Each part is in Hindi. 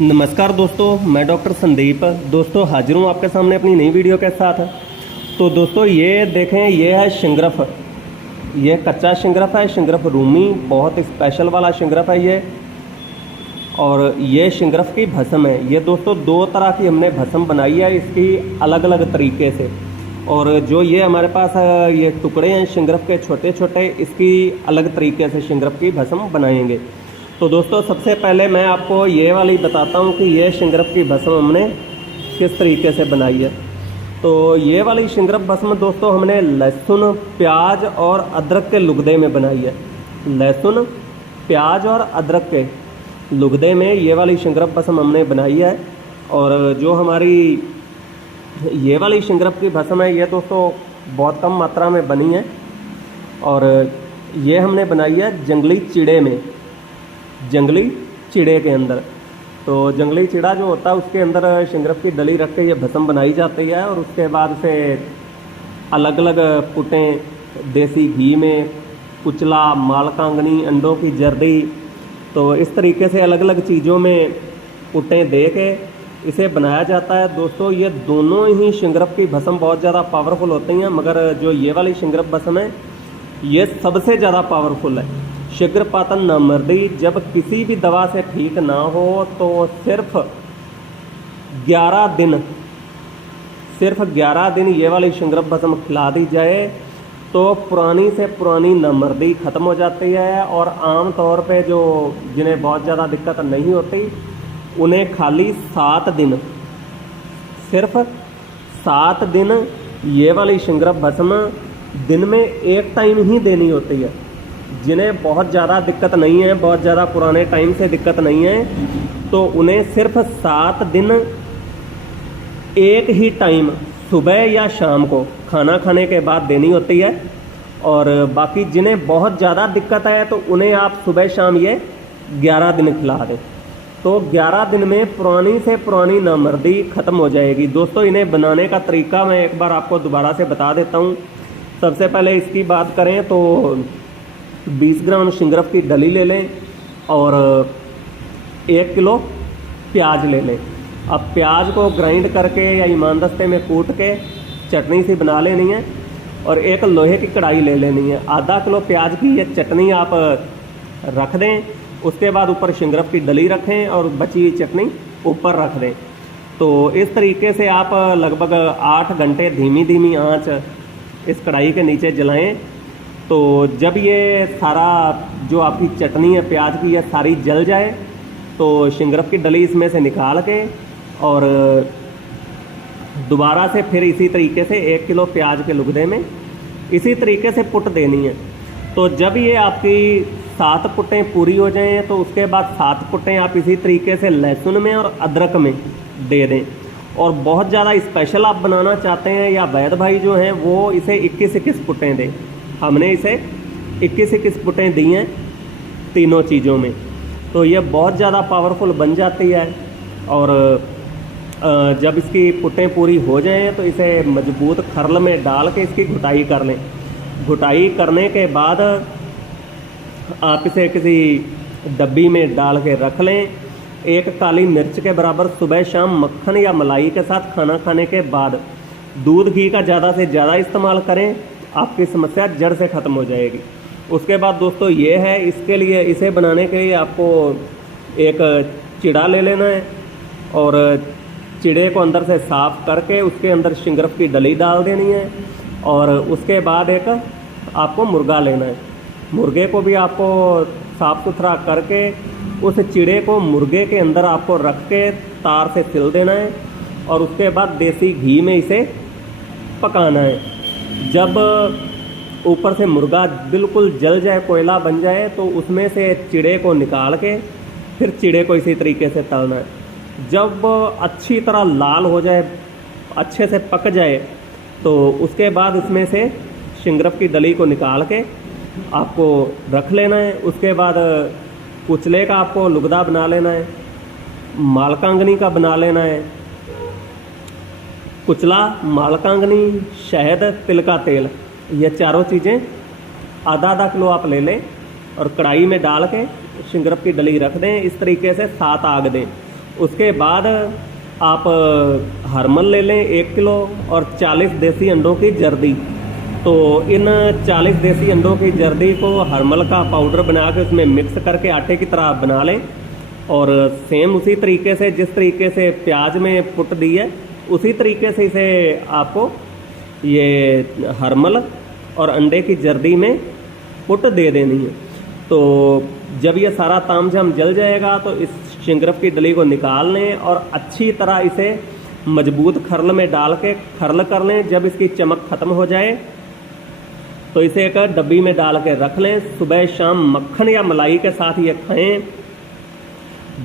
नमस्कार दोस्तों, मैं डॉक्टर संदीप दोस्तों हाजिर हूँ आपके सामने अपनी नई वीडियो के साथ। तो दोस्तों ये देखें, ये है शिंगरफ। ये कच्चा शिंगरफ है, शिंगरफ रूमी, बहुत स्पेशल वाला शिंगरफ है ये। और ये शिंगरफ की भस्म है। ये दोस्तों दो तरह की हमने भस्म बनाई है इसकी अलग अलग तरीके से। और जो ये हमारे पास ये टुकड़े हैं शिंगरफ के छोटे छोटे, इसकी अलग तरीके से शिंगरफ की भस्म बनाएंगे। तो दोस्तों सबसे पहले मैं आपको ये वाली बताता हूँ कि ये शिंगरफ की भस्म हमने किस तरीके से बनाई है। तो ये वाली शिंगरफ भस्म दोस्तों हमने लहसुन, प्याज और अदरक के लुगदे में बनाई है। लहसुन, प्याज और अदरक के लुगदे में ये वाली शिंगरफ भस्म हमने बनाई है। और जो हमारी ये वाली शिंगरफ की भस्म है ये दोस्तों बहुत कम मात्रा में बनी है। और ये हमने बनाई है जंगली चिड़े में, जंगली चिड़े के अंदर। तो जंगली चिड़ा जो होता है उसके अंदर शिंगरफ की डली रख के ये भस्म बनाई जाती है। और उसके बाद से अलग अलग पुटें देसी घी में, कुचला, मालकांगनी, अंडों की जर्दी, तो इस तरीके से अलग अलग चीज़ों में पुटें दे के इसे बनाया जाता है। दोस्तों ये दोनों ही शिंगरफ की भस्म बहुत ज़्यादा पावरफुल होती हैं, मगर जो ये वाली शिंगरफ भस्म है ये सबसे ज़्यादा पावरफुल है। शीघ्रपातन नामर्दी जब किसी भी दवा से ठीक ना हो तो सिर्फ 11 दिन ये वाली शिंगरफ भस्म खिला दी जाए तो पुरानी से पुरानी नामर्दी ख़त्म हो जाती है। और आम तौर पे जो जिन्हें बहुत ज़्यादा दिक्कत नहीं होती उन्हें खाली 7 दिन, सिर्फ 7 दिन ये वाली शिंगरफ भस्म दिन में एक टाइम ही देनी होती है। जिन्हें बहुत ज़्यादा दिक्कत नहीं है, बहुत ज़्यादा पुराने टाइम से दिक्कत नहीं है, तो उन्हें सिर्फ 7 दिन एक ही टाइम सुबह या शाम को खाना खाने के बाद देनी होती है। और बाकी जिन्हें बहुत ज़्यादा दिक्कत है तो उन्हें आप सुबह शाम ये 11 दिन खिला दें तो 11 दिन में पुरानी से पुरानी नामर्दी ख़त्म हो जाएगी। दोस्तों इन्हें बनाने का तरीका मैं एक बार आपको दोबारा से बता देता हूँ। सबसे पहले इसकी बात करें तो 20 ग्राम शिंगरफ की डली ले लें और 1 किलो प्याज ले लें। अब प्याज को ग्राइंड करके या ईमानदस्ते में कूट के चटनी सी बना लेनी है। और एक लोहे की कढ़ाई ले लेनी है। आधा किलो प्याज की ये चटनी आप रख दें, उसके बाद ऊपर शिंगरफ की डली रखें और बची हुई चटनी ऊपर रख दें। तो इस तरीके से आप लगभग 8 घंटे धीमी धीमी आंच इस कढ़ाई के नीचे जलाएं। तो जब ये सारा जो आपकी चटनी है प्याज की ये सारी जल जाए तो शिंगरफ की डली इसमें से निकाल के और दोबारा से फिर इसी तरीके से 1 किलो प्याज के लुगदे में इसी तरीके से पुट देनी है। तो जब ये आपकी 7 पुटें पूरी हो जाएं तो उसके बाद 7 पुटें आप इसी तरीके से लहसुन में और अदरक में दे दें। और बहुत ज़्यादा स्पेशल आप बनाना चाहते हैं या वैद भाई जो हैं वो इसे 21-21 पुटें दें। हमने इसे 21-21 पुटें दी हैं तीनों चीज़ों में, तो ये बहुत ज़्यादा पावरफुल बन जाती है। और जब इसकी पुटें पूरी हो जाएं तो इसे मजबूत खरल में डाल के इसकी घुटाई कर लें। घुटाई करने के बाद आप इसे किसी डब्बी में डाल के रख लें। एक काली मिर्च के बराबर सुबह शाम मक्खन या मलाई के साथ खाना खाने के बाद दूध घी का ज़्यादा से ज़्यादा इस्तेमाल करें, आपकी समस्या जड़ से ख़त्म हो जाएगी। उसके बाद दोस्तों ये है, इसके लिए इसे बनाने के लिए आपको एक चिड़ा ले लेना है और चिड़े को अंदर से साफ़ करके उसके अंदर शिंगरफ की डली डाल देनी है। और उसके बाद एक आपको मुर्गा लेना है। मुर्गे को भी आपको साफ़ सुथरा करके उस चिड़े को मुर्गे के अंदर आपको रख के तार से सिल देना है। और उसके बाद देसी घी में इसे पकाना है। जब ऊपर से मुर्गा बिल्कुल जल जाए, कोयला बन जाए, तो उसमें से चिड़े को निकाल के फिर चिड़े को इसी तरीके से तलना है। जब अच्छी तरह लाल हो जाए, अच्छे से पक जाए, तो उसके बाद इसमें से शिंगरफ की डली को निकाल के आपको रख लेना है। उसके बाद कुचले का आपको लुगदा बना लेना है, मालकांगनी का बना लेना है। कुचला, मालकांगनी, शहद, तिल का तेल, ये चारों चीज़ें आधा किलो आप ले लें और कढ़ाई में डाल के शिंगरफ की डली रख दें। इस तरीके से 7 आग दें। उसके बाद आप हरमल ले लें 1 किलो और 40 देसी अंडों की जर्दी। तो इन 40 देसी अंडों की जर्दी को हरमल का पाउडर बना के उसमें मिक्स करके आटे की तरह बना लें। और सेम उसी तरीके से जिस तरीके से प्याज में पुट दी है उसी तरीके से इसे आपको ये हरमल और अंडे की जर्दी में पुट दे देनी है। तो जब ये सारा तामझाम जल जाएगा तो इस शिंगरफ की डली को निकाल लें और अच्छी तरह इसे मजबूत खरल में डाल के खरल कर लें। जब इसकी चमक खत्म हो जाए तो इसे एक डब्बी में डाल के रख लें। सुबह शाम मक्खन या मलाई के साथ ये खाएं।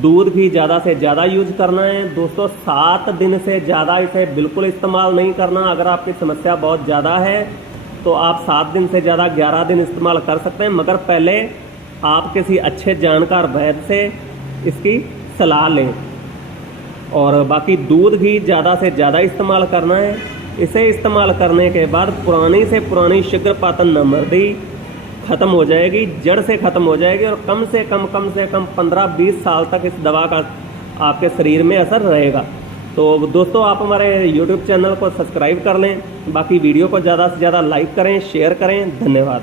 दूध भी ज़्यादा से ज़्यादा यूज करना है दोस्तों। 7 दिन से ज़्यादा इसे बिल्कुल इस्तेमाल नहीं करना। अगर आपकी समस्या बहुत ज़्यादा है तो आप 7 दिन से ज़्यादा 11 दिन इस्तेमाल कर सकते हैं, मगर पहले आप किसी अच्छे जानकार वैद्य से इसकी सलाह लें। और बाकी दूध भी ज़्यादा से ज़्यादा इस्तेमाल करना है। इसे इस्तेमाल करने के बाद पुरानी से पुरानी शीघ्रपातन नामर्दी ख़त्म हो जाएगी, जड़ से ख़त्म हो जाएगी और कम से कम 15-20 साल तक इस दवा का आपके शरीर में असर रहेगा। तो दोस्तों आप हमारे YouTube चैनल को सब्सक्राइब कर लें। बाकी वीडियो को ज़्यादा से ज़्यादा लाइक करें, शेयर करें। धन्यवाद।